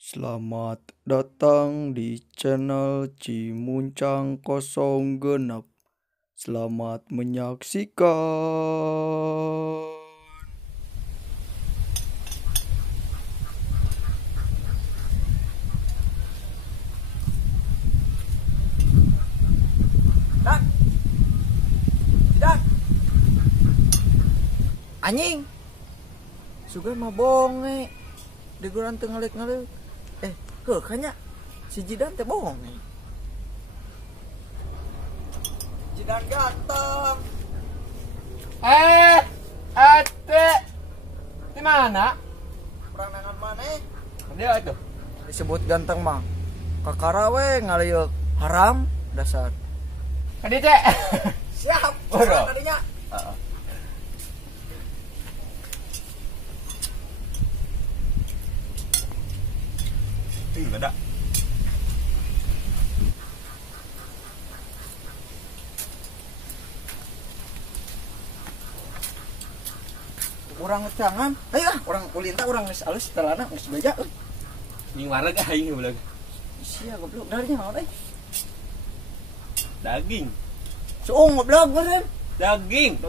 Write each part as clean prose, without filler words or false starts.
Selamat datang di channel Cimuncang 06. Selamat menyaksikan. Dan, dan, anjing, suka mah bonge, di guran tengah ngalik. Kayaknya si Jidan teh bohong nih. Jidan ganteng. Ate, di mana? Peranangan mana? Dia itu. Disebut ganteng mah. Kakara we ngaliuk haram dasar. Kadi teh. Siap. Bro. Tadinya. Enggak ada. Orang ngecangan. Ayo orang kulinta orang geus alus telana geus beja. Ini warna kah aing bilang. Sia goblok darinya naon Daging. Suung goblok beureun. Daging.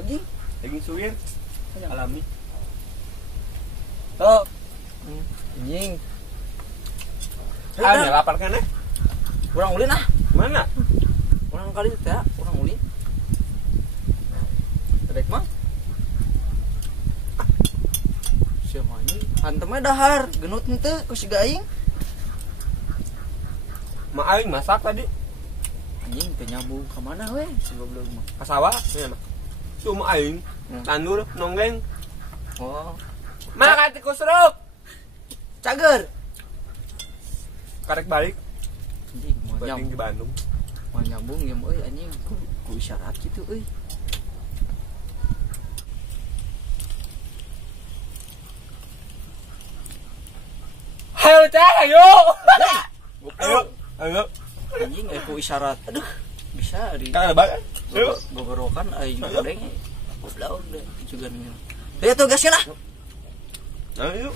Daging Suwir. Alami. Tuh. Anjing. Ah, lapar kan Urang ulin ah. Mana? Urang kali teh, urang ulin. Tedek mah. Siapa anjing? Hantem dahar, genut henteu ku si gaing. Ma aing masak tadi. Anjing teh nyambung ka mana we si goblok mah. Ka sawah, ya mah. Cuma aing tandur nonggeng. Oh, Makan tikus seruk. cager. Karek balik. Anjing mau Banding di Bandung. Mau nyambung ya euy anjing ku isyarat gitu euy. Hayo teh, ayo. Ayo. Anjing ku isyarat. Aduh, bisa di Kan ada banget. Ayo. gogorokan aing godeng. Goblok deh juga nih. Ya tuh gasnya lah. Ayo.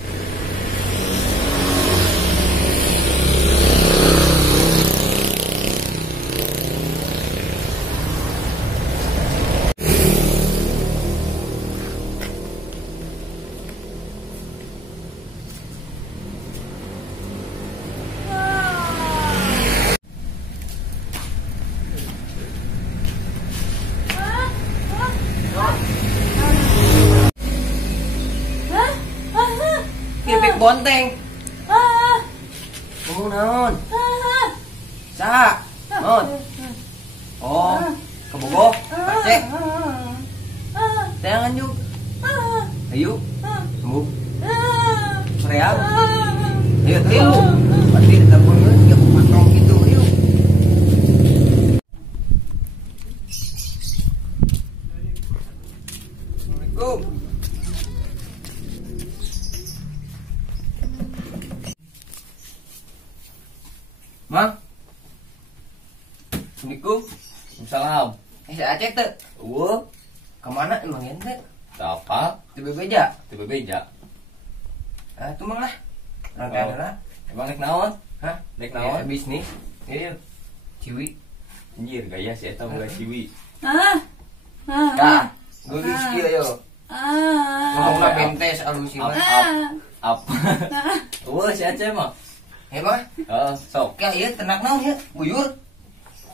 Pipik bonteng. Ngomong naon? Sa. Naon? Oh, kebogo. Pacek. Tangan yuk. Ayo. Tunggu. Sereal. Ayo, ayo. Pasti ditelepon ya patrong gitu. Ayo. Assalamualaikum. Mang. Assalamualaikum. Salam. Si Aceh teh. Kemana emang ente? Apa? Di bebeja. Tiba beja. Ah, itu mah lah. Rangkaian lah. Emang nek naon? Hah? Nek naon? Bisnis. Iya. Ciwi. Anjir, gaya si eta mulai ciwi. Dah. Gue rizki ayo. Ngomong lah bentes alusi mah. Apa? Si Aceh mah. Emang? Sok. Ya iya ternak naon ya? Buyur.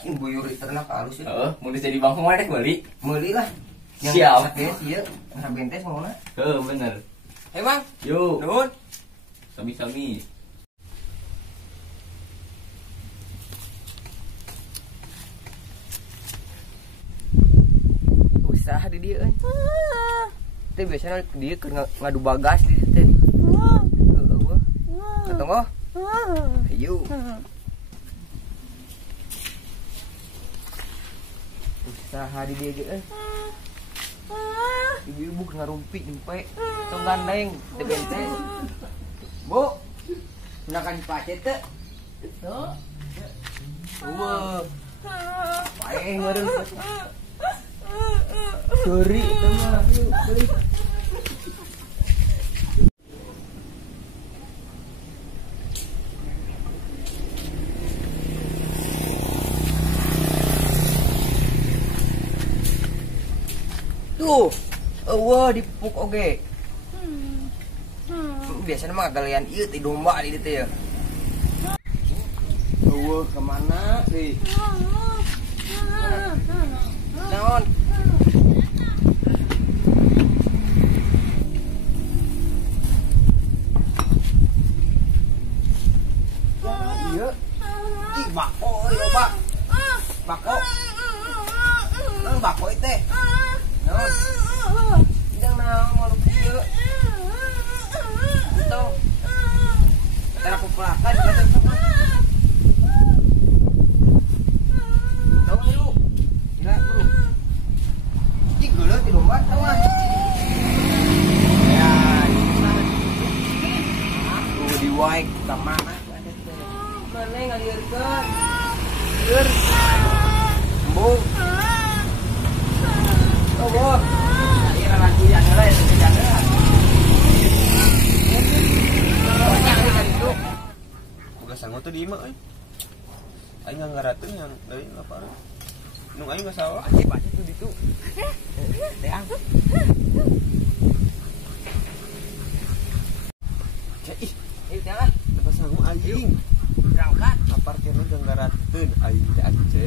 Ini buyur di ternak halus ya. Mau jadi bangkong wae beli. Meuli lah. Siap. Bentes iya. Nah bentes mau na. Bener. Emang? Yuk. Nuhun. Sami-sami. Usaha di dia euy. Teh biasanya dia keur ngadu bagas di dieu teh. Ketemu? Ayo. Usaha di dia ge euy. Ibu-ibu ngarumpi nyempe. Tong gandeng teh bentes. Bu. Nakan pacet teh. Tuh. Wah. Pae ngeureun. Sorry itu mah. Tuh. Wah dipuk oge. Biasanya mah kalian ieu ti domba di ditu ya. Wah kemana sih? Naon? Iya. Ih bako ya Pak. Bako. Nang bako teh. Naon? Jangan naon mau ieu. Tuh. Tara kupulakan kata sama. Tahu lu? Gila bro. Ih geuleuh ti domba tahu ah. Ya, aku di wae ka mana? Mana ngalieurkeun? Keur. Embung. Oh, boh. Ira lagi ya heula ya jaga. Bukan sanggup tuh di imah euy. Aing ngangarateun yang deui apa. Nu aing mah salah. Acip tuh ditu. Deang. Ih, ieu teh lah. Apa sanggup aing? Berangkat. Apar keneh ngangarateun aing teh anje.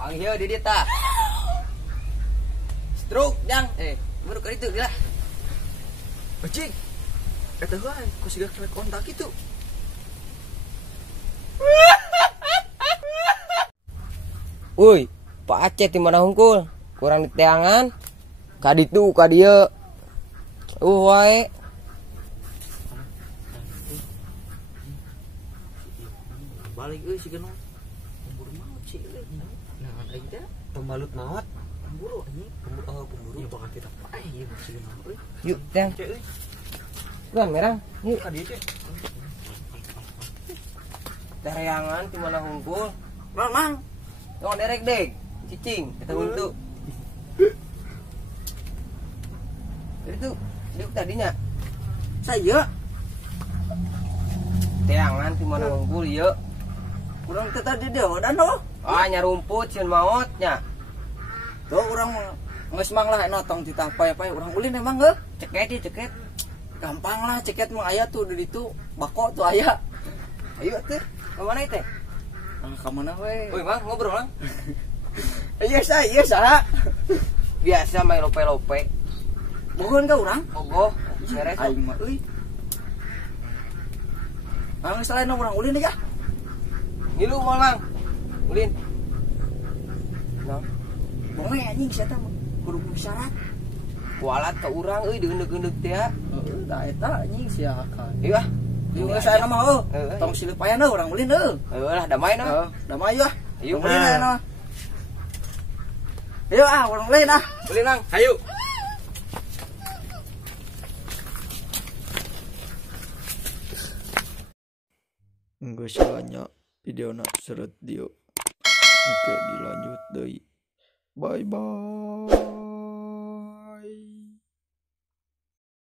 Panggil di dia ta. Stroke jang. Baru kali itu gila. Bacik. Eta heuy, ku siga krek kontak itu. Woi, Pak Aceh di mana hungkul? Kurang diteangan. Ka ditu ka dieu. Wae. Balik euy siga naon. Pemburu maut sih euy. Nah, aing teh Pembalut maut. pemburu anjing. Pemburu. Ya bakal kita pae ieu siga naon euy. Yuk, teng. Cek euy. Bukan merang. Yuk. Ka dieu cek. Tereangan di mana hungkul? Mang. Tong derek dek. Cicing kita untuk. Itu dia tadinya. Saya teangan di mana hungkul ieu. Urang teh tadi dia dan lo. Ah nyarumput sieun maotnya. Tuh urang geus manglah notong tita paya-paya urang ulin emang heuh. Ceket ieu ceket. Gampang lah ceket mah aya tuh di ditu. Bako tuh aya. Ayo teh. Ke mana teh? Nah, ka mana we? Woi, Mang, ngobrol, Mang. Iya sa. Biasa main lope-lope. Bohon ka urang? Ogoh, beres. Aing mah euy. Ang selain urang ulin ya. Ngilu moal, Mang. Ulin. Nah, Bome anjing sia teh kudu syarat. kualat ka urang euy deundeg-deundeg teh. Heeh, da eta anjing sia kan. Ieu ah. Ieu saya mah heuh. Heuh. Tong sileupayan urang ulin heuh. Heuh lah damai nah. Damai yeuh. Ayo, Ulin Mang. aya. Ayo urang ulin ah. Ulin, Mang. Hayu. Geus nya videona seureut dieu. Oke dilanjut deui. Bye bye.